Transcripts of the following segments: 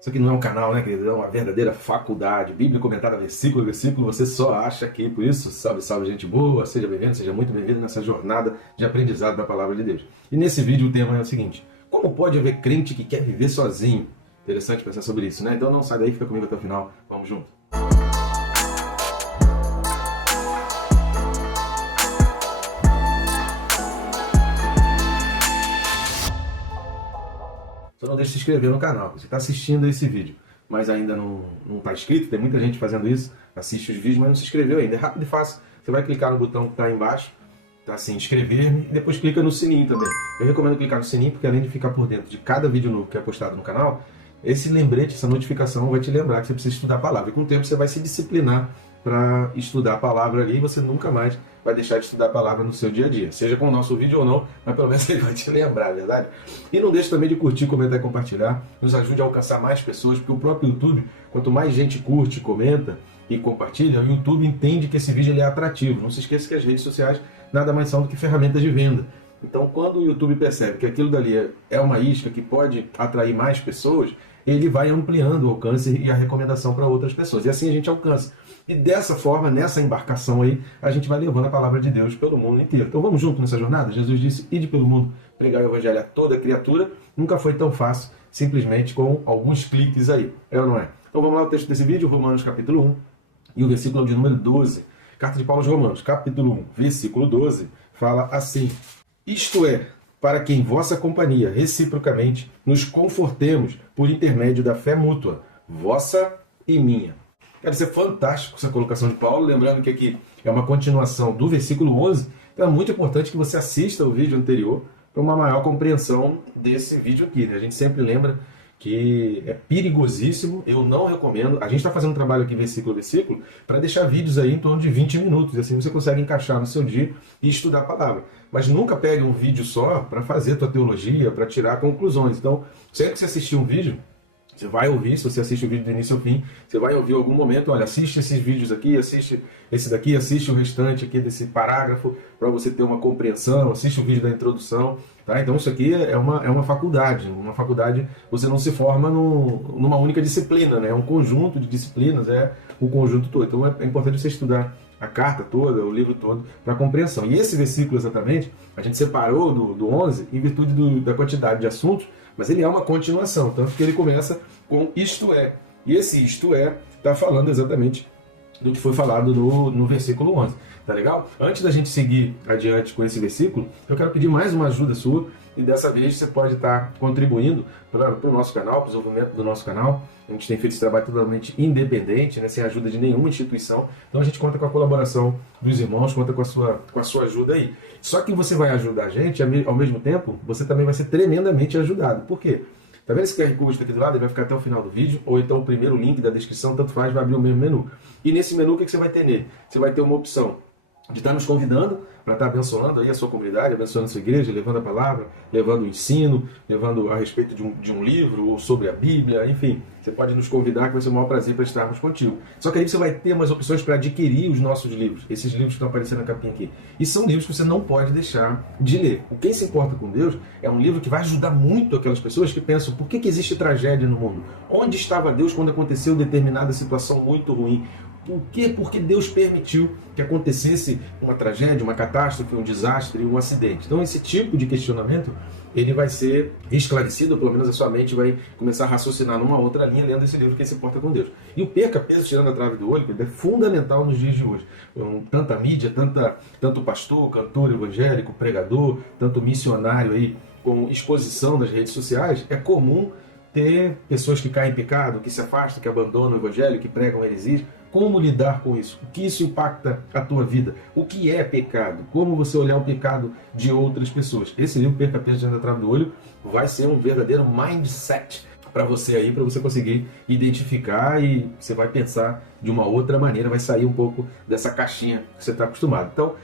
Isso aqui não é um canal, né, querido? É uma verdadeira faculdade. Bíblia comentada versículo a versículo, você só acha aqui. Por isso, salve, salve, gente boa. Seja bem-vindo, seja muito bem-vindo nessa jornada de aprendizado da Palavra de Deus. E nesse vídeo o tema é o seguinte: como pode haver crente que quer viver sozinho? Interessante pensar sobre isso, né? Então não sai daí, fica comigo até o final. Vamos junto. Só não deixe de se inscrever no canal. Você está assistindo esse vídeo, mas ainda não está inscrito. Tem muita gente fazendo isso, assiste os vídeos, mas não se inscreveu ainda. É rápido e fácil. Você vai clicar no botão que está aí embaixo, tá assim, inscrever-me, e depois clica no sininho também. Eu recomendo clicar no sininho, porque além de ficar por dentro de cada vídeo novo que é postado no canal, esse lembrete, essa notificação vai te lembrar que você precisa estudar a palavra. E com o tempo você vai se disciplinar para estudar a palavra ali, e você nunca mais vai deixar de estudar a palavra no seu dia a dia, seja com o nosso vídeo ou não, mas pelo menos ele vai te lembrar, verdade? E não deixe também de curtir, comentar e compartilhar, nos ajude a alcançar mais pessoas, porque o próprio YouTube, quanto mais gente curte, comenta e compartilha, o YouTube entende que esse vídeo ele é atrativo. Não se esqueça que as redes sociais nada mais são do que ferramentas de venda. Então, quando o YouTube percebe que aquilo dali é uma isca que pode atrair mais pessoas, ele vai ampliando o alcance e a recomendação para outras pessoas. E assim a gente alcança. E dessa forma, nessa embarcação aí, a gente vai levando a palavra de Deus pelo mundo inteiro. Então vamos junto nessa jornada? Jesus disse: ide pelo mundo, pregar o evangelho a toda criatura. Nunca foi tão fácil, simplesmente com alguns cliques aí. É ou não é? Então vamos lá, o texto desse vídeo, Romanos capítulo 1, e o versículo de número 12. Carta de Paulo aos Romanos, capítulo 1, versículo 12, fala assim: isto é, para que em vossa companhia, reciprocamente, nos confortemos por intermédio da fé mútua, vossa e minha. Cara, isso é fantástico, essa colocação de Paulo, lembrando que aqui é uma continuação do versículo 11, então é muito importante que você assista o vídeo anterior para uma maior compreensão desse vídeo aqui, né? A gente sempre lembra que é perigosíssimo, eu não recomendo. A gente está fazendo um trabalho aqui versículo a versículo para deixar vídeos aí em torno de 20 minutos, e assim você consegue encaixar no seu dia e estudar a palavra. Mas nunca pegue um vídeo só para fazer a tua teologia, para tirar conclusões. Então, sempre que você assistir um vídeo, você vai ouvir, se você assiste o vídeo do início ao fim, você vai ouvir em algum momento, olha, assiste esses vídeos aqui, assiste esse daqui, assiste o restante aqui desse parágrafo, para você ter uma compreensão, assiste o vídeo da introdução, tá? Então isso aqui é uma faculdade. Uma faculdade você não se forma numa única disciplina, né? É um conjunto de disciplinas, é o conjunto todo. Então é importante você estudar a carta toda, o livro todo, para compreensão. E esse versículo exatamente, a gente separou do 11 em virtude da quantidade de assuntos, mas ele é uma continuação, tanto que ele começa com isto é. E esse isto é está falando exatamente do que foi falado no versículo 11. Tá legal? Antes da gente seguir adiante com esse versículo, eu quero pedir mais uma ajuda sua, e dessa vez você pode estar contribuindo para o nosso canal, para o desenvolvimento do nosso canal. A gente tem feito esse trabalho totalmente independente, né, sem a ajuda de nenhuma instituição. Então a gente conta com a colaboração dos irmãos, conta com a sua ajuda aí. Só que você vai ajudar a gente, ao mesmo tempo, você também vai ser tremendamente ajudado. Por quê? Tá vendo esse QR Code aqui do lado? Ele vai ficar até o final do vídeo, ou então o primeiro link da descrição, tanto faz, vai abrir o mesmo menu. E nesse menu, o que você vai ter nele? Você vai ter uma opção de estar nos convidando para estar abençoando aí a sua comunidade, abençoando a sua igreja, levando a palavra, levando o ensino, levando a respeito de um livro ou sobre a Bíblia, enfim. Você pode nos convidar, que vai ser o maior prazer para estarmos contigo. Só que aí você vai ter umas opções para adquirir os nossos livros, esses livros que estão aparecendo na capinha aqui. E são livros que você não pode deixar de ler. O Quem se Importa com Deus é um livro que vai ajudar muito aquelas pessoas que pensam: por que existe tragédia no mundo? Onde estava Deus quando aconteceu determinada situação muito ruim? Por quê? Porque Deus permitiu que acontecesse uma tragédia, uma catástrofe, um desastre, um acidente. Então esse tipo de questionamento, ele vai ser esclarecido, ou pelo menos a sua mente vai começar a raciocinar numa outra linha lendo esse livro, Quem se Importa com Deus. E o Perca Peso Tirando a Trave do Olho, que é fundamental nos dias de hoje. Tanta mídia, tanto pastor, cantor evangélico, pregador, tanto missionário aí, com exposição nas redes sociais, é comum ter pessoas que caem em pecado, que se afastam, que abandonam o evangelho, que pregam heresias. Como lidar com isso? O que isso impacta a tua vida? O que é pecado? Como você olhar o pecado de outras pessoas? Esse livro, Perca Peso Diante da Trave do Olho, vai ser um verdadeiro mindset para você aí, para você conseguir identificar, e você vai pensar de uma outra maneira, vai sair um pouco dessa caixinha que você está acostumado. Então,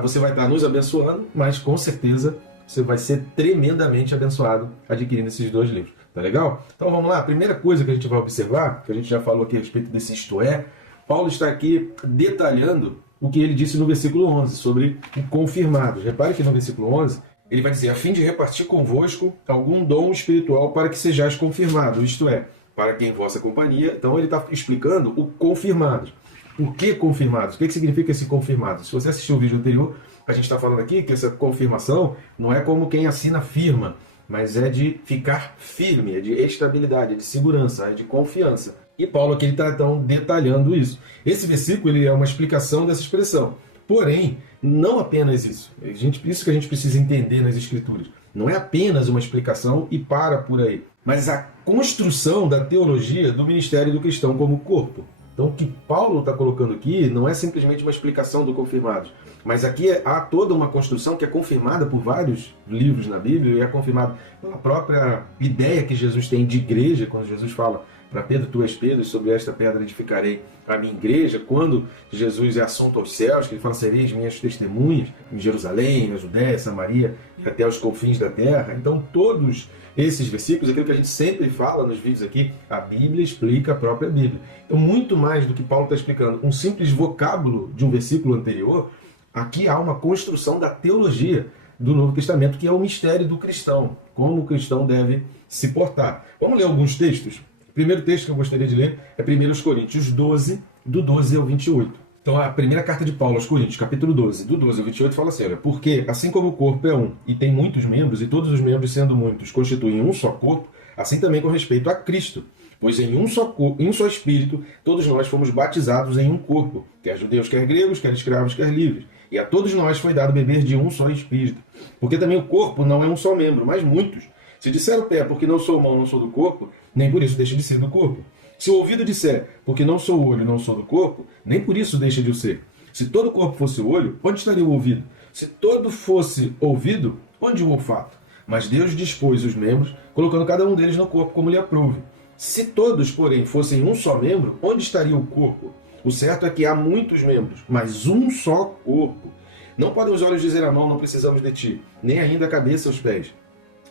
você vai estar nos abençoando, mas com certeza você vai ser tremendamente abençoado adquirindo esses dois livros. Tá legal? Então vamos lá. A primeira coisa que a gente vai observar, que a gente já falou aqui a respeito desse isto é, Paulo está aqui detalhando o que ele disse no versículo 11, sobre o confirmado. Repare que no versículo 11, ele vai dizer: a fim de repartir convosco algum dom espiritual para que sejais confirmado, isto é, para que em vossa companhia. Então ele está explicando o confirmados. Por que confirmados? O que significa esse confirmados? Se você assistiu o vídeo anterior, a gente está falando aqui que essa confirmação não é como quem assina firma, mas é de ficar firme, é de estabilidade, é de segurança, é de confiança. E Paulo aqui está então detalhando isso. Esse versículo ele é uma explicação dessa expressão. Porém, não apenas isso. Isso que a gente precisa entender nas Escrituras. Não é apenas uma explicação e para por aí, mas a construção da teologia do ministério do cristão como corpo. Então, o que Paulo está colocando aqui não é simplesmente uma explicação do confirmado, mas aqui há toda uma construção que é confirmada por vários livros na Bíblia e é confirmada pela própria ideia que Jesus tem de igreja, quando Jesus fala para Pedro, tu és Pedro, e sobre esta pedra edificarei a minha igreja. Quando Jesus é assunto aos céus, que ele fala, sereis minhas testemunhas em Jerusalém, na Judéia, Samaria e até os confins da terra. Então, todos esses versículos, aquilo que a gente sempre fala nos vídeos aqui, a Bíblia explica a própria Bíblia. Então, muito mais do que Paulo está explicando, um simples vocábulo de um versículo anterior, aqui há uma construção da teologia do Novo Testamento, que é o mistério do cristão, como o cristão deve se portar. Vamos ler alguns textos? O primeiro texto que eu gostaria de ler é 1 Coríntios 12, do 12 ao 28. Então, a primeira carta de Paulo aos Coríntios, capítulo 12, do 12 ao 28, fala assim, olha, porque assim como o corpo é um e tem muitos membros, e todos os membros, sendo muitos, constituem um só corpo, assim também com respeito a Cristo. Pois em um só Espírito, todos nós fomos batizados em um corpo, quer judeus, quer gregos, quer escravos, quer livres. E a todos nós foi dado beber de um só Espírito. Porque também o corpo não é um só membro, mas muitos. Se disser o pé, porque não sou mão, não sou do corpo, nem por isso deixa de ser do corpo. Se o ouvido disser, porque não sou olho, não sou do corpo, nem por isso deixa de o ser. Se todo o corpo fosse o olho, onde estaria o ouvido? Se todo fosse ouvido, onde o olfato? Mas Deus dispôs os membros, colocando cada um deles no corpo como lhe aprouve. Se todos, porém, fossem um só membro, onde estaria o corpo? O certo é que há muitos membros, mas um só corpo. Não podem os olhos dizer à mão, não precisamos de ti, nem ainda a cabeça aos pés.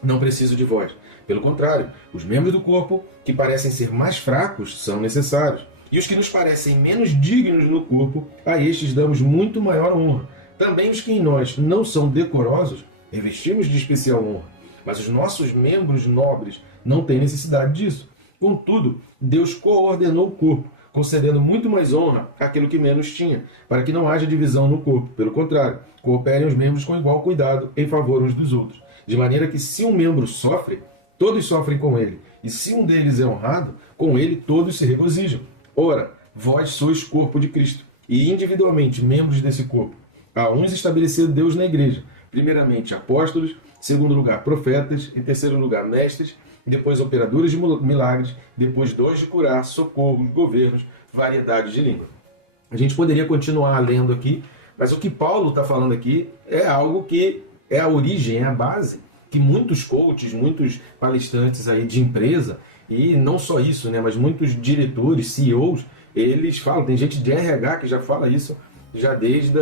Não preciso de vós. Pelo contrário, os membros do corpo, que parecem ser mais fracos, são necessários. E os que nos parecem menos dignos no corpo, a estes damos muito maior honra. Também os que em nós não são decorosos, revestimos de especial honra. Mas os nossos membros nobres não têm necessidade disso. Contudo, Deus coordenou o corpo, concedendo muito mais honra àquilo que menos tinha, para que não haja divisão no corpo. Pelo contrário, cooperem os membros com igual cuidado em favor uns dos outros. De maneira que se um membro sofre, todos sofrem com ele. E se um deles é honrado, com ele todos se regozijam. Ora, vós sois corpo de Cristo, e individualmente membros desse corpo. Há uns estabelecido Deus na igreja. Primeiramente apóstolos, segundo lugar profetas, em terceiro lugar mestres, depois operadores de milagres, depois dons de curar, socorros, governos, variedade de língua. A gente poderia continuar lendo aqui, mas o que Paulo está falando aqui é algo que é a origem, é a base, que muitos coaches, muitos palestrantes aí de empresa, e não só isso, né, mas muitos diretores, CEOs, eles falam, tem gente de RH que já fala isso, já desde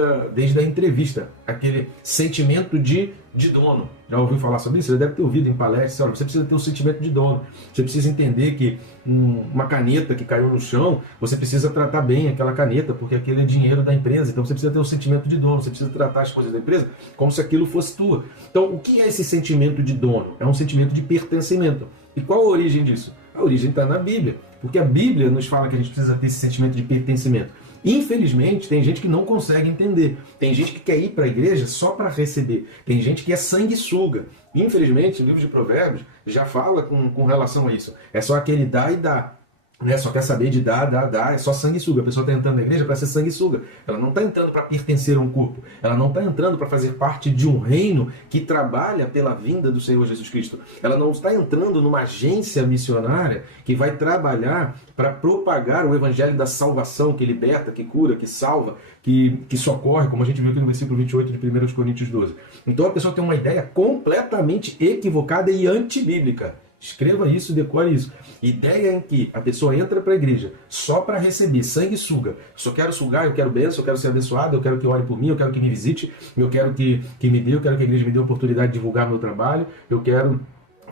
a entrevista, aquele sentimento de dono. Já ouviu falar sobre isso? Você deve ter ouvido em palestras. Olha, você precisa ter um sentimento de dono. Você precisa entender que uma caneta que caiu no chão, você precisa tratar bem aquela caneta, porque aquele é dinheiro da empresa. Então você precisa ter um sentimento de dono. Você precisa tratar as coisas da empresa como se aquilo fosse tua. Então, o que é esse sentimento de dono? É um sentimento de pertencimento. E qual a origem disso? A origem está na Bíblia. Porque a Bíblia nos fala que a gente precisa ter esse sentimento de pertencimento. Infelizmente, tem gente que não consegue entender. Tem gente que quer ir para a igreja só para receber. Tem gente que é sanguessuga. Infelizmente, o livro de Provérbios já fala com relação a isso. É só aquele dá e dá. Né? Só quer saber de dar, é só sanguessuga. A pessoa está entrando na igreja para ser sanguessuga. Ela não está entrando para pertencer a um corpo. Ela não está entrando para fazer parte de um reino que trabalha pela vinda do Senhor Jesus Cristo. Ela não está entrando numa agência missionária que vai trabalhar para propagar o evangelho da salvação, que liberta, que cura, que salva, que socorre, como a gente viu aqui no versículo 28 de 1 Coríntios 12. Então a pessoa tem uma ideia completamente equivocada e antibíblica. Escreva isso, decore isso. Ideia em que a pessoa entra para a igreja só para receber, sanguessuga. Só quero sugar, eu quero bênção, eu quero ser abençoado, eu quero que ore por mim, eu quero que me visite, eu quero que me dê, eu quero que a igreja me dê a oportunidade de divulgar meu trabalho, eu quero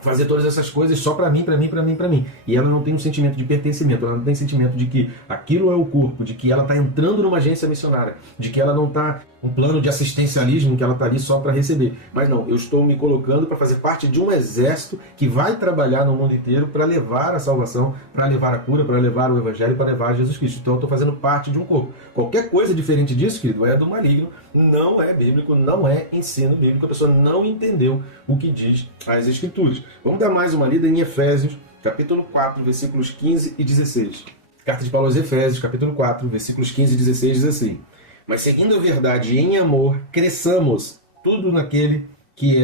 fazer todas essas coisas só para mim, para mim, para mim, para mim. E ela não tem um sentimento de pertencimento, ela não tem sentimento de que aquilo é o corpo, de que ela está entrando numa agência missionária, de que ela não está um plano de assistencialismo, que ela está ali só para receber. Mas não, eu estou me colocando para fazer parte de um exército que vai trabalhar no mundo inteiro para levar a salvação, para levar a cura, para levar o evangelho, para levar Jesus Cristo. Então eu estou fazendo parte de um corpo. Qualquer coisa diferente disso, querido, é do maligno, não é bíblico, não é ensino bíblico, a pessoa não entendeu o que diz as Escrituras. Vamos dar mais uma lida em Efésios, capítulo 4, versículos 15 e 16. Carta de Paulo aos Efésios, capítulo 4, versículos 15 e 16, diz assim: mas seguindo a verdade em amor, cresçamos em tudo naquele que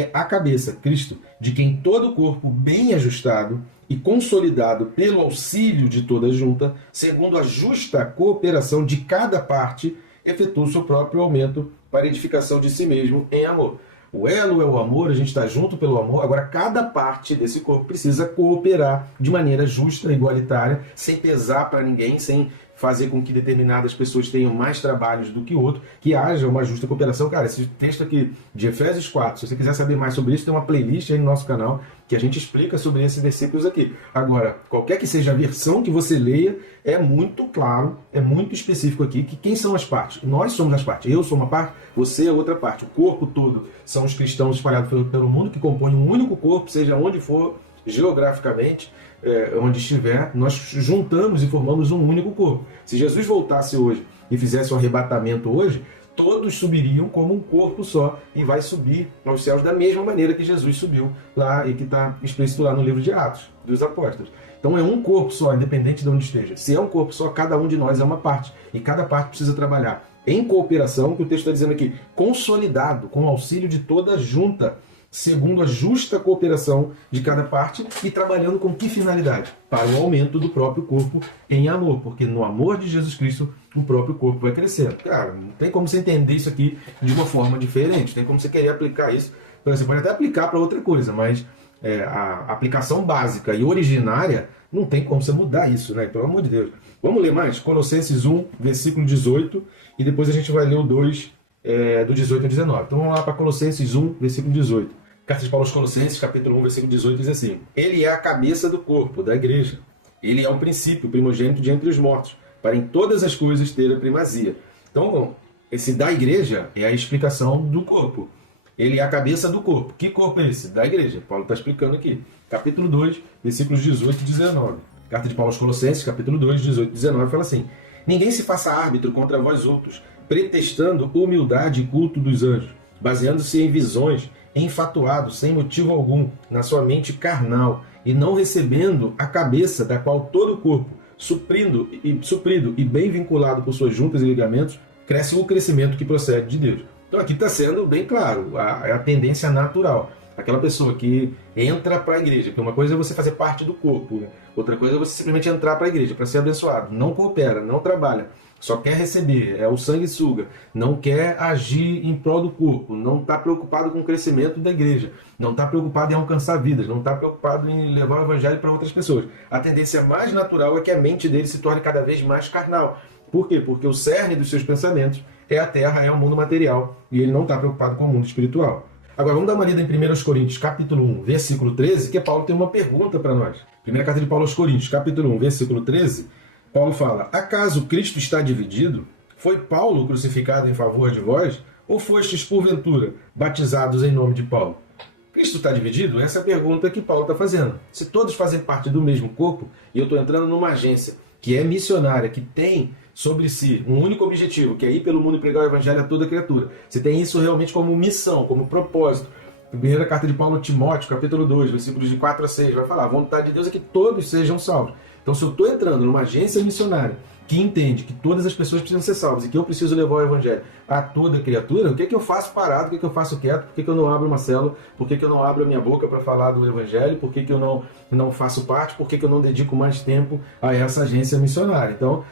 é a cabeça, Cristo, de quem todo o corpo bem ajustado e consolidado pelo auxílio de toda junta, segundo a justa cooperação de cada parte, efetua o seu próprio aumento para a edificação de si mesmo em amor. O elo é o amor, a gente está junto pelo amor. Agora, cada parte desse corpo precisa cooperar de maneira justa, igualitária, sem pesar para ninguém, sem fazer com que determinadas pessoas tenham mais trabalhos do que outro, que haja uma justa cooperação. Cara, esse texto aqui de Efésios 4, se você quiser saber mais sobre isso, tem uma playlist aí no nosso canal que a gente explica sobre esses versículos aqui. Agora, qualquer que seja a versão que você leia, é muito claro, é muito específico aqui, que quem são as partes? Nós somos as partes. Eu sou uma parte, você é outra parte. O corpo todo são os cristãos espalhados pelo mundo, que compõem um único corpo, seja onde for, geograficamente, onde estiver, nós juntamos e formamos um único corpo. Se Jesus voltasse hoje e fizesse um arrebatamento hoje, todos subiriam como um corpo só e vai subir aos céus da mesma maneira que Jesus subiu lá e que está explícito lá no livro de Atos dos Apóstolos. Então é um corpo só, independente de onde esteja. Se é um corpo só, cada um de nós é uma parte e cada parte precisa trabalhar em cooperação, que o texto está dizendo aqui, consolidado, com o auxílio de toda a junta, segundo a justa cooperação de cada parte e trabalhando com que finalidade? Para o aumento do próprio corpo em amor, porque no amor de Jesus Cristo o próprio corpo vai crescendo. Cara, não tem como você entender isso aqui de uma forma diferente, tem como você querer aplicar isso, você pode até aplicar para outra coisa, mas a aplicação básica e originária não tem como você mudar isso, né? Pelo amor de Deus. Vamos ler mais? Colossenses 1, versículo 18, e depois a gente vai ler o 2, do 18 ao 19. Então vamos lá para Colossenses 1, versículo 18. Carta de Paulo aos Colossenses, capítulo 1, versículo 18, diz assim: ele é a cabeça do corpo, da igreja. Ele é o princípio, o primogênito de entre os mortos, para em todas as coisas ter a primazia. Então, esse da igreja é a explicação do corpo. Ele é a cabeça do corpo. Que corpo é esse? Da igreja. Paulo está explicando aqui. Capítulo 2, versículos 18 e 19. Carta de Paulo aos Colossenses, capítulo 2, 18 e 19, fala assim: ninguém se faça árbitro contra vós outros, pretextando humildade e culto dos anjos, baseando-se em visões, enfatuado, sem motivo algum, na sua mente carnal, e não recebendo a cabeça da qual todo o corpo, suprido e bem vinculado por suas juntas e ligamentos, cresce o crescimento que procede de Deus. Então aqui está sendo bem claro, a tendência natural. Aquela pessoa que entra para a igreja, porque uma coisa é você fazer parte do corpo, né? Outra coisa é você simplesmente entrar para a igreja, para ser abençoado. Não coopera, não trabalha, só quer receber, é o sanguessuga, não quer agir em prol do corpo, não está preocupado com o crescimento da igreja, não está preocupado em alcançar vidas, não está preocupado em levar o evangelho para outras pessoas. A tendência mais natural é que a mente dele se torne cada vez mais carnal. Por quê? Porque o cerne dos seus pensamentos é a terra, é o mundo material, e ele não está preocupado com o mundo espiritual. Agora vamos dar uma lida em 1 Coríntios, capítulo 1, versículo 13, que Paulo tem uma pergunta para nós. Primeira carta de Paulo aos Coríntios, capítulo 1, versículo 13, Paulo fala: acaso Cristo está dividido? Foi Paulo crucificado em favor de vós? Ou fostes, porventura, batizados em nome de Paulo? Cristo está dividido? Essa é a pergunta que Paulo está fazendo. Se todos fazem parte do mesmo corpo, e eu estou entrando numa agência que é missionária, que tem sobre si um único objetivo, que é ir pelo mundo e pregar o evangelho a toda criatura. Você tem isso realmente como missão, como propósito. Primeira carta de Paulo a Timóteo, capítulo 2, versículos de 4 a 6, vai falar: a vontade de Deus é que todos sejam salvos. Então, se eu estou entrando numa agência missionária que entende que todas as pessoas precisam ser salvas e que eu preciso levar o evangelho a toda criatura, o que é que eu faço parado, o que é que eu faço quieto, por que é que eu não abro uma célula, por que é que eu não abro a minha boca para falar do evangelho, por que é que eu não faço parte, por que é que eu não dedico mais tempo a essa agência missionária? Então,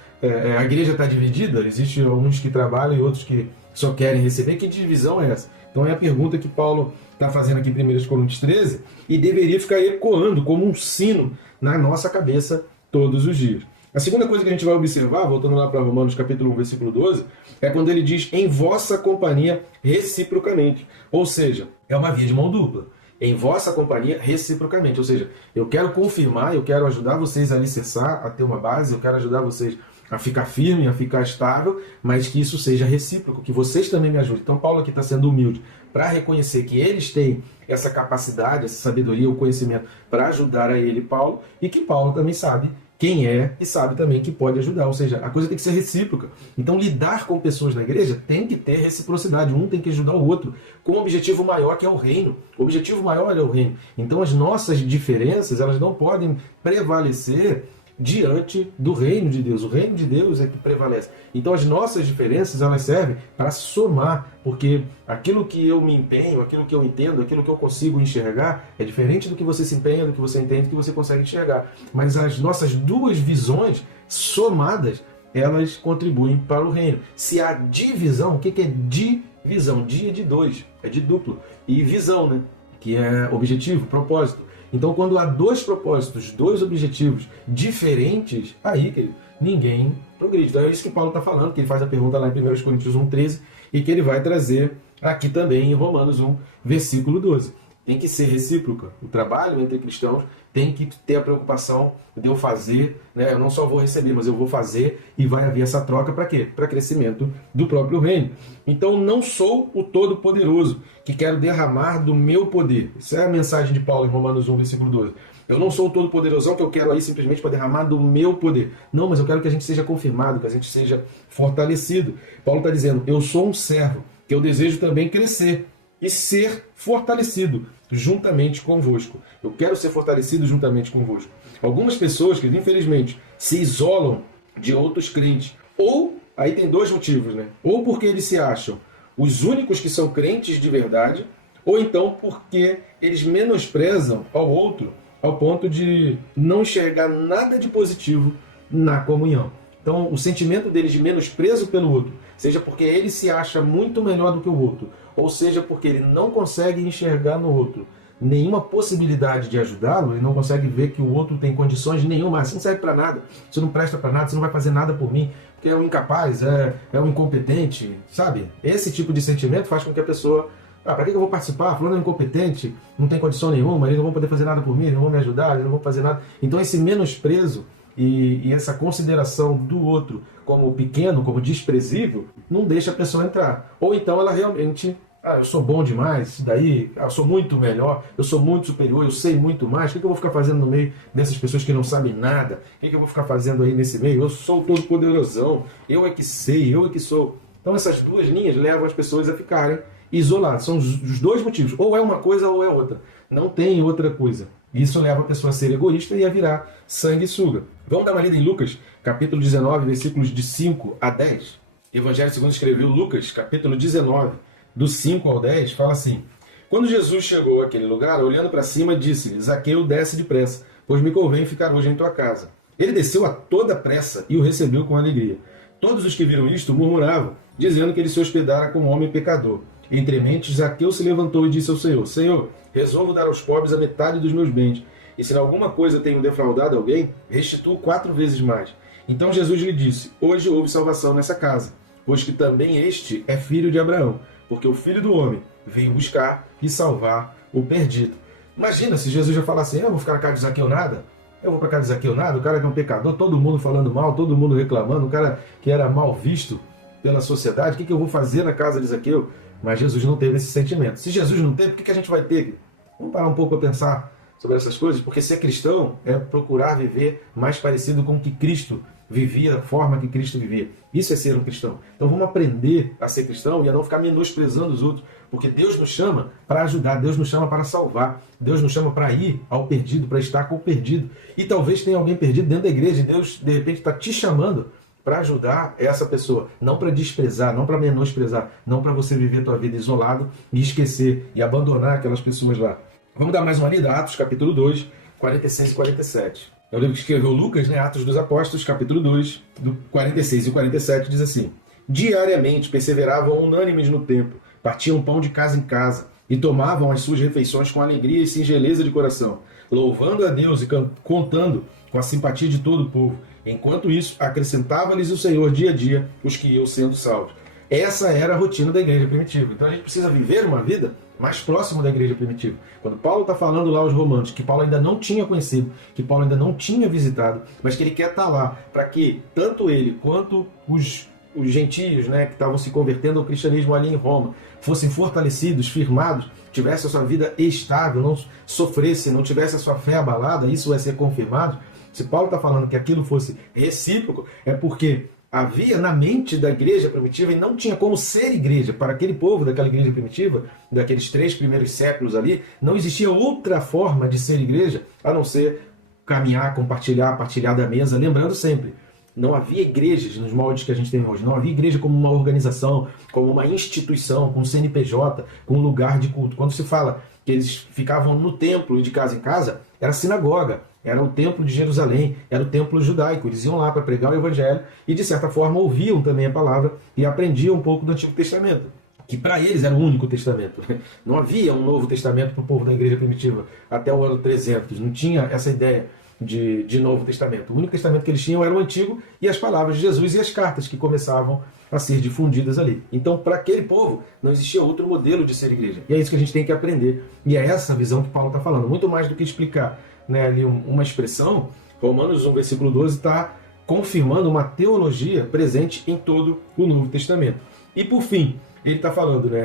a igreja está dividida, existem alguns que trabalham e outros que só querem receber. Que divisão é essa? Então é a pergunta que Paulo está fazendo aqui em 1 Coríntios 13 e deveria ficar ecoando como um sino na nossa cabeça todos os dias. A segunda coisa que a gente vai observar, voltando lá para Romanos capítulo 1, versículo 12, é quando ele diz: em vossa companhia reciprocamente. Ou seja, é uma via de mão dupla. em vossa companhia reciprocamente. Ou seja, eu quero confirmar, eu quero ajudar vocês a alicerçar, a ter uma base, eu quero ajudar vocês a ficar firme, a ficar estável, mas que isso seja recíproco, que vocês também me ajudem. Então Paulo aqui está sendo humilde para reconhecer que eles têm essa capacidade, essa sabedoria, o conhecimento para ajudar a ele, Paulo, e que Paulo também sabe quem é e sabe também que pode ajudar. Ou seja, a coisa tem que ser recíproca. Então lidar com pessoas na igreja tem que ter reciprocidade. Um tem que ajudar o outro com um objetivo maior, que é o reino. O objetivo maior é o reino. Então as nossas diferenças, elas não podem prevalecer diante do reino de Deus. O reino de Deus é que prevalece. Então as nossas diferenças, elas servem para somar, porque aquilo que eu me empenho, aquilo que eu entendo, aquilo que eu consigo enxergar é diferente do que você se empenha, do que você entende, do que você consegue enxergar. Mas as nossas duas visões somadas, elas contribuem para o reino. Se há divisão, o que é divisão? Di é de dois, é de duplo. E visão, né? Que é objetivo, propósito. Então, quando há dois propósitos, dois objetivos diferentes, aí, querido, ninguém progride. Então, é isso que Paulo está falando, que ele faz a pergunta lá em 1 Coríntios 1,13 e que ele vai trazer aqui também em Romanos 1, versículo 12. Tem que ser recíproca. O trabalho entre cristãos tem que ter a preocupação de eu fazer, né? Eu não só vou receber, mas eu vou fazer, e vai haver essa troca para quê? Para crescimento do próprio reino. Então, não sou o Todo-Poderoso que quero derramar do meu poder. Essa é a mensagem de Paulo em Romanos 1, versículo 12. Eu não sou o Todo-Poderosão que eu quero aí simplesmente para derramar do meu poder. Não, mas eu quero que a gente seja confirmado, que a gente seja fortalecido. Paulo está dizendo, eu sou um servo, que eu desejo também crescer e ser fortalecido juntamente convosco. Eu quero ser fortalecido juntamente convosco. Algumas pessoas que, infelizmente, se isolam de outros crentes. Ou, aí tem dois motivos, né? Ou porque eles se acham os únicos que são crentes de verdade, ou então porque eles menosprezam ao outro ao ponto de não enxergar nada de positivo na comunhão. Então, o sentimento deles de menosprezo pelo outro, seja porque ele se acha muito melhor do que o outro, ou seja porque ele não consegue enxergar no outro nenhuma possibilidade de ajudá-lo, ele não consegue ver que o outro tem condições nenhuma, você não serve para nada, você não presta para nada, você não vai fazer nada por mim, porque é um incapaz, é um incompetente, sabe? Esse tipo de sentimento faz com que a pessoa, para que eu vou participar? Fulano é incompetente, não tem condição nenhuma, eles não vão poder fazer nada por mim, eles não vão me ajudar, eles não vão fazer nada. Então esse menosprezo e essa consideração do outro como pequeno, como desprezível, não deixa a pessoa entrar. Ou então ela realmente, eu sou bom demais, isso daí, eu sou muito melhor, eu sou muito superior, eu sei muito mais, o que eu vou ficar fazendo no meio dessas pessoas que não sabem nada? O que eu vou ficar fazendo aí nesse meio? Eu sou todo poderosão, eu é que sei, eu é que sou. Então essas duas linhas levam as pessoas a ficarem isoladas. São os dois motivos, ou é uma coisa ou é outra. Não tem outra coisa. Isso leva a pessoa a ser egoísta e a virar sanguessuga. Vamos dar uma lida em Lucas, capítulo 19, versículos de 5 a 10. Evangelho segundo escreveu Lucas, capítulo 19, do 5 ao 10, fala assim: Quando Jesus chegou àquele lugar, olhando para cima, disse-lhe, Zaqueu, desce depressa, pois me convém ficar hoje em tua casa. Ele desceu a toda pressa e o recebeu com alegria. Todos os que viram isto murmuravam, dizendo que ele se hospedara como homem pecador. Entre mentes, Zaqueu se levantou e disse ao Senhor, Senhor, resolvo dar aos pobres a metade dos meus bens, e se em alguma coisa tenho defraudado alguém, restituo 4 vezes mais. Então Jesus lhe disse, hoje houve salvação nessa casa, pois que também este é filho de Abraão, porque o Filho do Homem veio buscar e salvar o perdido. Imagina se Jesus já falasse assim, eu vou ficar na casa de Zaqueu nada? Eu vou para casa de Zaqueu nada? O cara que é um pecador, todo mundo falando mal, todo mundo reclamando, o cara que era mal visto pela sociedade, o que eu vou fazer na casa de Zaqueu? Mas Jesus não teve esse sentimento. Se Jesus não teve, o que a gente vai ter? Vamos parar um pouco para pensar sobre essas coisas, porque ser cristão é procurar viver mais parecido com o que Cristo vivia, da forma que Cristo vivia. Isso é ser um cristão. Então vamos aprender a ser cristão e a não ficar menosprezando os outros, porque Deus nos chama para ajudar, Deus nos chama para salvar, Deus nos chama para ir ao perdido, para estar com o perdido. E talvez tenha alguém perdido dentro da igreja, e Deus de repente está te chamando para ajudar essa pessoa, não para desprezar, não para menosprezar, não para você viver a tua vida isolado e esquecer e abandonar aquelas pessoas lá. Vamos dar mais uma lida, Atos capítulo 2, 46 e 47. É o livro que escreveu Lucas, né? Atos dos Apóstolos, capítulo 2, do 46 e 47, diz assim, diariamente perseveravam unânimes no templo, partiam pão de casa em casa e tomavam as suas refeições com alegria e singeleza de coração, louvando a Deus e contando com a simpatia de todo o povo. Enquanto isso, acrescentava-lhes o Senhor dia a dia os que iam sendo salvos. Essa era a rotina da igreja primitiva. Então a gente precisa viver uma vida mais próximo da igreja primitiva. Quando Paulo está falando lá aos romanos, que Paulo ainda não tinha conhecido, que Paulo ainda não tinha visitado, mas que ele quer estar lá para que tanto ele quanto os gentios, né, que estavam se convertendo ao cristianismo ali em Roma, fossem fortalecidos, firmados, tivesse a sua vida estável, não sofresse, não tivesse a sua fé abalada, isso vai ser confirmado. Se Paulo está falando que aquilo fosse recíproco, é porque havia na mente da igreja primitiva e não tinha como ser igreja. Para aquele povo daquela igreja primitiva, daqueles 3 primeiros séculos ali, não existia outra forma de ser igreja a não ser caminhar, compartilhar, partilhar da mesa. Lembrando sempre, não havia igrejas nos moldes que a gente tem hoje. Não havia igreja como uma organização, como uma instituição, com CNPJ, com um lugar de culto. Quando se fala que eles ficavam no templo e de casa em casa, era sinagoga. Era o templo de Jerusalém, era o templo judaico. Eles iam lá para pregar o evangelho e, de certa forma, ouviam também a palavra e aprendiam um pouco do Antigo Testamento, que para eles era o único testamento. Não havia um Novo Testamento para o povo da igreja primitiva até o ano 300. Não tinha essa ideia de Novo Testamento. O único testamento que eles tinham era o Antigo e as palavras de Jesus e as cartas que começavam a ser difundidas ali. Então, para aquele povo, não existia outro modelo de ser igreja. E é isso que a gente tem que aprender. E é essa visão que Paulo está falando. Muito mais do que explicar, né, ali uma expressão, Romanos 1, versículo 12, está confirmando uma teologia presente em todo o Novo Testamento. E por fim, ele está falando, né,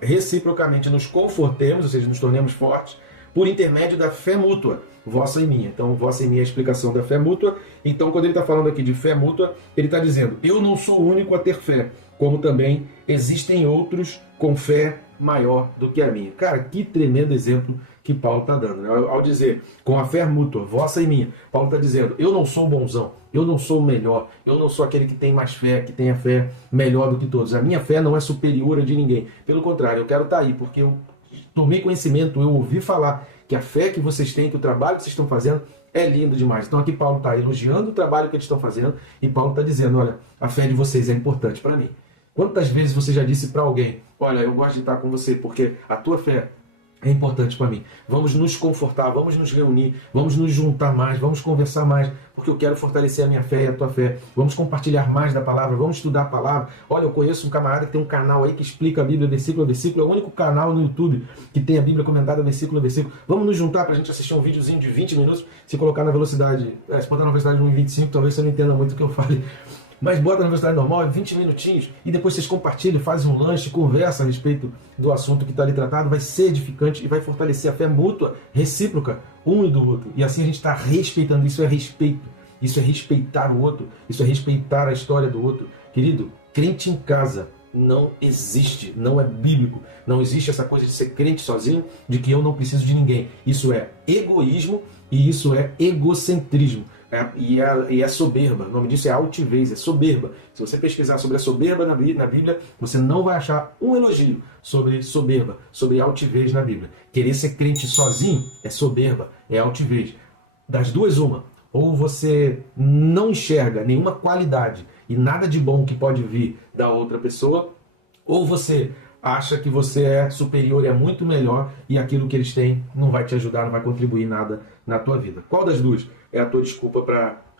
reciprocamente nos confortemos, ou seja, nos tornemos fortes, por intermédio da fé mútua, vossa e minha. Então, vossa e minha é a explicação da fé mútua. Então, quando ele está falando aqui de fé mútua, ele está dizendo, eu não sou o único a ter fé, como também existem outros com fé maior do que a minha. Cara, que tremendo exemplo que Paulo está dando, né? Ao dizer, com a fé mútua, vossa e minha, Paulo está dizendo, eu não sou o bonzão, eu não sou o melhor, eu não sou aquele que tem mais fé, que tem a fé melhor do que todos. A minha fé não é superior a de ninguém. Pelo contrário, eu quero estar aí, porque eu tomei conhecimento, eu ouvi falar que a fé que vocês têm, que o trabalho que vocês estão fazendo é lindo demais. Então aqui Paulo está elogiando o trabalho que eles estão fazendo e Paulo está dizendo, olha, a fé de vocês é importante para mim. Quantas vezes você já disse para alguém, olha, eu gosto de estar com você porque a tua fé é importante para mim. Vamos nos confortar, vamos nos reunir, vamos nos juntar mais, vamos conversar mais, porque eu quero fortalecer a minha fé e a tua fé. Vamos compartilhar mais da palavra, vamos estudar a palavra. Olha, eu conheço um camarada que tem um canal aí que explica a Bíblia versículo a versículo, é o único canal no YouTube que tem a Bíblia comentada versículo a versículo. Vamos nos juntar para a gente assistir um videozinho de 20 minutos, se colocar na velocidade, se botar na velocidade de 1,25, talvez você não entenda muito o que eu fale. Mas bota na velocidade normal, 20 minutinhos, e depois vocês compartilham, fazem um lanche, conversa a respeito do assunto que está ali tratado, vai ser edificante e vai fortalecer a fé mútua, recíproca, um e do outro. E assim a gente está respeitando, isso é respeito, isso é respeitar o outro, isso é respeitar a história do outro. Querido, crente em casa não existe, não é bíblico, não existe essa coisa de ser crente sozinho, de que eu não preciso de ninguém. Isso é egoísmo e isso é egocentrismo. E é soberba, o nome disso é altivez, é soberba. Se você pesquisar sobre a soberba na Bíblia, você não vai achar um elogio sobre soberba, sobre altivez na Bíblia. Querer ser crente sozinho é soberba, é altivez. Das duas, uma. Ou você não enxerga nenhuma qualidade e nada de bom que pode vir da outra pessoa, ou você acha que você é superior e é muito melhor e aquilo que eles têm não vai te ajudar, não vai contribuir nada na tua vida. Qual das duas é a tua desculpa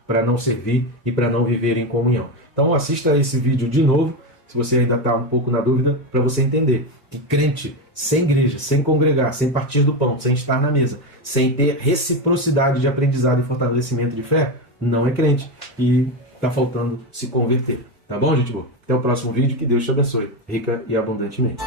para não servir e para não viver em comunhão? Então assista esse vídeo de novo, se você ainda está um pouco na dúvida, para você entender que crente sem igreja, sem congregar, sem partir do pão, sem estar na mesa, sem ter reciprocidade de aprendizado e fortalecimento de fé, não é crente e está faltando se converter. Tá bom, gente boa? Até o próximo vídeo, que Deus te abençoe, rica e abundantemente.